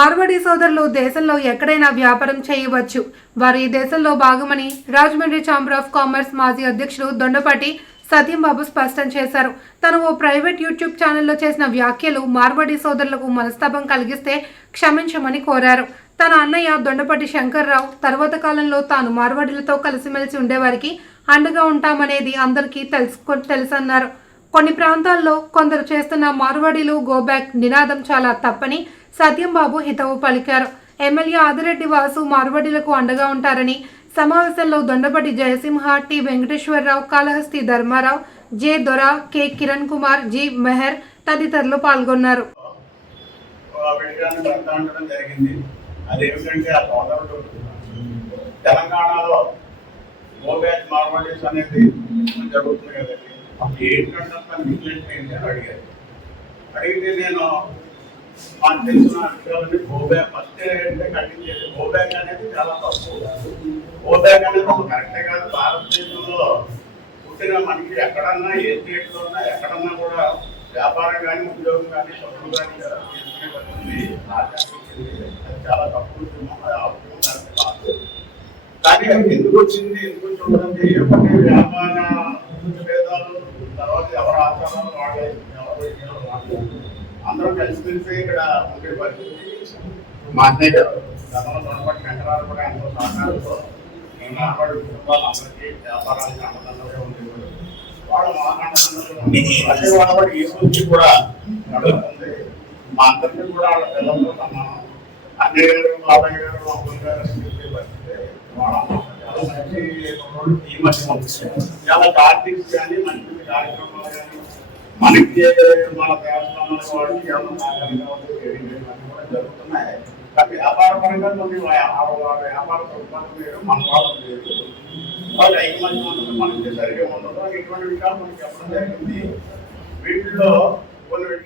మార్వాడి సోదరులు దేశంలో ఎక్కడైనా వ్యాపారం చేయవచ్చు. వారు ఈ దేశంలో భాగమని రాజమండ్రి ఛాంబర్ ఆఫ్ కామర్స్ మాజీ అధ్యక్షులు దొండపాటి సత్యంబాబు స్పష్టం చేశారు. తను ఓ ప్రైవేట్ యూట్యూబ్ ఛానల్లో చేసిన వ్యాఖ్యలు మార్వాడి సోదరులకు మనస్తాపం కలిగిస్తే క్షమించమని కోరారు. తన అన్నయ్య దొండపాటి శంకర్రావు తర్వాత కాలంలో తాను మార్వాడిలతో కలిసిమెలిసి ఉండేవారికి అండగా ఉంటామనేది అందరికీ తెలుసుకో తెలుసన్నారు. కొన్ని ప్రాంతాల్లో కొందరు చేస్తున్న మార్వాడీలు గోబ్యాక్ నినాదం చాలా తప్పని సత్యంబాబు హితవు పలికారు. ఎమ్మెల్యే ఆదిరెడ్డి వాసు మార్వాడీలకు అండగా ఉంటారని సమావేశంలో Dondapati Jayasimha T Venkateswararao Kalahasti Dharmarao J Dora K Kiran Kumar G Meher తదితరులు పాల్గొన్నారు. తెలంగాణలో మార్వాడీస్ అనేది జరుగుతుంది కదండి. ఏంటంటే అడిగితే నేను మాకు తెలిసిన విషయాలని గోబ్యాక్ ఫస్ట్ అంటే ఖండించేది గోబ్యాక్ అనేది చాలా తప్పు గోబ్యాక్ అనేది ఒక కరెక్టే కాదు. భారతదేశంలో పుట్టిన మనిషి ఎక్కడన్నా ఏ స్టేట్లో ఉన్నా ఎక్కడన్నా కూడా వ్యాపారం కానీ ఉద్యోగం కానీ చదువు కానీ చేసుకునే అది చాలా తప్పు ఉద్యమం కాదు కానీ ఎందుకు వచ్చింది? ఎందుకు వచ్చి ఉండదంటే ఏ పని వ్యాపార భేదాలు తర్వాత ఎవరు ఆచారాలు వాళ్ళే ఎవరు విషయాలు వాళ్ళే అందరం కలిసి కలిసి ఇక్కడ ఉండే పరిస్థితి. మా అన్నయ్య గారు. గతంలో వెంకటరావు కూడా ఎంతో సహకారంతో నాపడి కుటుంబాలు అందరికీ వ్యాపారానికి అన్నదండగా ఉండేవాడు వాళ్ళు మా అన్నదండలు ఈ సూచి కూడా నడుస్తుంది. మా అందరికీ కూడా వాళ్ళ పిల్లలతో సమానం అన్నయ్య గారు బాబాయ్ గారు అమ్మ గారు పరిస్థితి. వాళ్ళ చాలా మంచి ఈ మధ్య చాలా కానీ మంచి కార్యక్రమాలు కానీ మనకి మన జరుగుతున్నాయి కానీ వ్యాపార పరంగా కొన్ని వ్యాపార దృక్పథం వేరు మన వాళ్ళం లేదు వాళ్ళు ఐకమత్యం ఉండదు మనకి సరిగా ఉండదు ఇటువంటి విషయాలు మనకి చెప్పడం జరిగింది వీటిల్లో కొన్ని